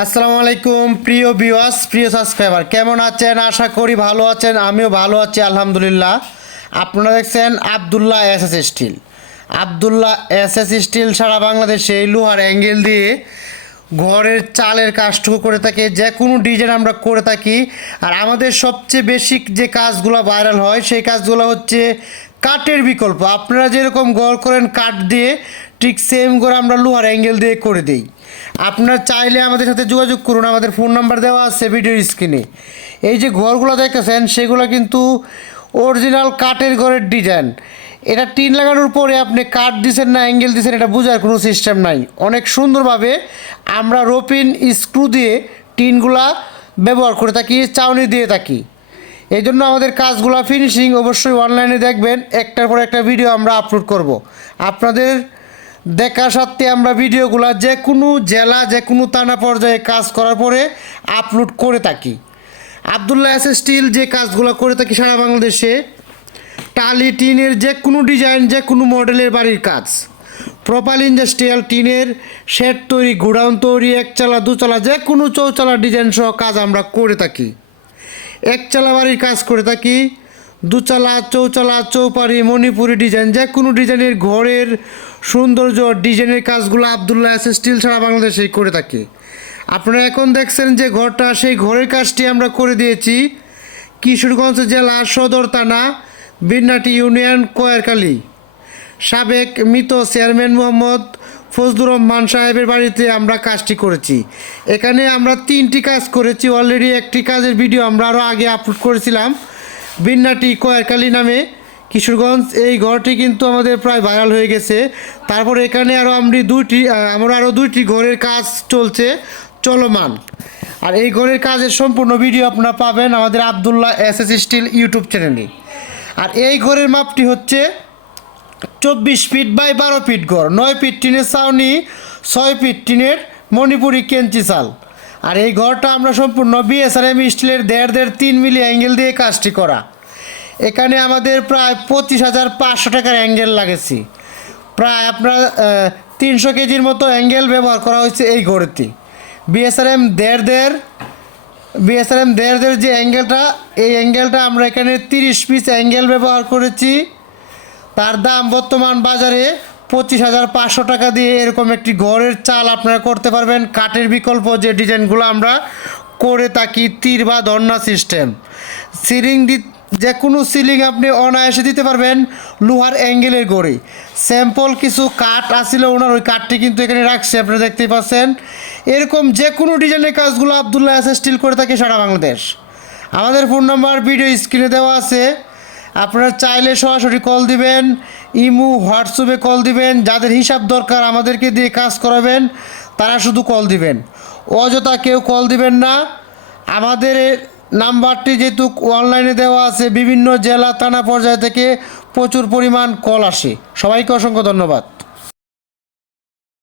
আসসালামু আলাইকুম প্রিয় ভিউয়ার্স, প্রিয় সাবস্ক্রাইবার, কেমন আছেন? আশা করি ভালো আছেন। আমিও ভালো আছি আলহামদুলিল্লাহ। আপনারা দেখছেন Abdullah SS steel. Abdullah SS steel সারা বাংলাদেশে এই লোহার অ্যাঙ্গেল দিয়ে ঘরের চালের কাজটুকু করে থাকে, যে কোনো ডিজাইন আমরা করে থাকি। আর আমাদের সবচেয়ে বেশি যে কাজগুলো ভাইরাল হয় সেই কাজগুলো হচ্ছে কাঠের বিকল্প। আপনারা যেরকম ঘর করেন কাঠ দিয়ে, ঠিক সেম করে আমরা লোহার অ্যাঙ্গেল দিয়ে করে দিই। আপনারা চাইলে আমাদের সাথে যোগাযোগ করুন, আমাদের ফোন নাম্বার দেওয়া আছে ভিডিওর স্ক্রিনে। এই যে ঘরগুলো দেখতেছেন সেগুলো কিন্তু অরিজিনাল কাঠের ঘরের ডিজাইন। এটা টিন লাগানোর পরে আপনি কাঠ দিচ্ছেন না অ্যাঙ্গেল দিচ্ছেন এটা বোঝার কোনো সিস্টেম নাই। অনেক সুন্দরভাবে আমরা রোপিন স্ক্রু দিয়ে টিনগুলা ব্যবহার করে থাকি, চাউনি দিয়ে থাকি। এই জন্য আমাদের কাজগুলো ফিনিশিং অবশ্যই অনলাইনে দেখবেন। একটার পর একটা ভিডিও আমরা আপলোড করব। আপনাদের দেখা সত্ত্বে আমরা ভিডিওগুলো যে কোনো জেলা, যে কোনো থানা পর্যায়ে কাজ করার পরে আপলোড করে থাকি। আবদুল্লাহ এসএস স্টিল যে কাজগুলো করে থাকি সারা বাংলাদেশে, টালি টিনের যে কোনো ডিজাইন, যে কোনো মডেলের বাড়ির কাজ, প্রপার ইন্ডাস্ট্রিয়াল টিনের শেড তৈরি, গোডাউন তৈরি, একচালা দুচালা যে কোনো চৌচালা ডিজাইন সহ কাজ আমরা করে থাকি। একচালা বাড়ির কাজ করে থাকি, দুচালা চৌচালা চৌপাড়ি মণিপুরি ডিজাইন, যে কোনো ডিজাইনের ঘরের সৌন্দর্য ডিজাইনের কাজগুলো আবদুল্লাহ এসএস স্টিল সারা বাংলাদেশেই করে থাকি। আপনারা এখন দেখছেন যে ঘরটা, সেই ঘরের কাজটি আমরা করে দিয়েছি কিশোরগঞ্জ জেলা সদর থানা বিন্নাটি ইউনিয়ন কোয়ারকালী, সাবেক মৃত চেয়ারম্যান মোহাম্মদ ফজলুর রহমান সাহেবের বাড়িতে আমরা কাজটি করেছি। এখানে আমরা 3টি কাজ করেছি অলরেডি। একটি কাজের ভিডিও আমরা আরও আগে আপলোড করেছিলাম বিন্নাটি কোয়ারকালী নামে, কিশোরগঞ্জ। এই ঘরটি কিন্তু আমাদের প্রায় ভাইরাল হয়ে গেছে। তারপর এখানে আমরা আরও দুইটি ঘরের কাজ চলছে চলমান। আর এই ঘরের কাজের সম্পূর্ণ ভিডিও আপনারা পাবেন আমাদের আবদুল্লাহ এসএস স্টিল ইউটিউব চ্যানেলে। আর এই ঘরের মাপটি হচ্ছে 24 ফিট বাই 12 ফিট ঘর, 9 ফিট টিনের ছাউনি, 6 ফিট টিনের মণিপুরি কেঞ্চি চাল। আর এই ঘরটা আমরা সম্পূর্ণ বিএসআরএম স্টিলের 1.5 3 মিলি অ্যাঙ্গেল দিয়ে কাজটি করা। এখানে আমাদের প্রায় 25,500 টাকার অ্যাঙ্গেল লাগেছি। প্রায় আপনার 300 কেজির মতো অ্যাঙ্গেল ব্যবহার করা হয়েছে এই ঘরেতে। বিএসআরএম 1.5 যে অ্যাঙ্গেলটা, এই অ্যাঙ্গেলটা আমরা এখানে 30 পিস অ্যাঙ্গেল ব্যবহার করেছি। তার দাম বর্তমান বাজারে 25,500 টাকা দিয়ে এরকম একটি ঘরের চাল আপনারা করতে পারবেন। কাঠের বিকল্প যে ডিজাইনগুলো আমরা করে থাকি, তীর বা ধর্না সিস্টেম, সিলিং যে কোনো সিলিং আপনি অনায়াসে দিতে পারবেন লোহার অ্যাঙ্গেলের গড়ে। স্যাম্পল কিছু কাঠ আসছিল ওনার, ওই কাঠটি কিন্তু এখানে রাখছে, আপনারা দেখতেই পাচ্ছেন। এরকম যে কোনো ডিজাইনের কাজগুলো আবদুল্লাহ এসএস স্টিল করে থাকে সারা বাংলাদেশ। আমাদের ফোন নাম্বার ভিডিও স্ক্রিনে দেওয়া আছে। আপনারা চাইলে সরাসরি কল দিবেন, ইমো হোয়াটসঅ্যাপে কল দিবেন। যাদের হিসাব দরকার আমাদেরকে দিয়ে কাজ করাবেন তারা শুধু কল দিবেন, অযথা কেউ কল দিবেন না। আমাদের নাম্বারটি যেহেতু অনলাইনে দেওয়া আছে, বিভিন্ন জেলা থানা পর্যায় থেকে প্রচুর পরিমাণ কল আসে। সবাইকে অসংখ্য ধন্যবাদ।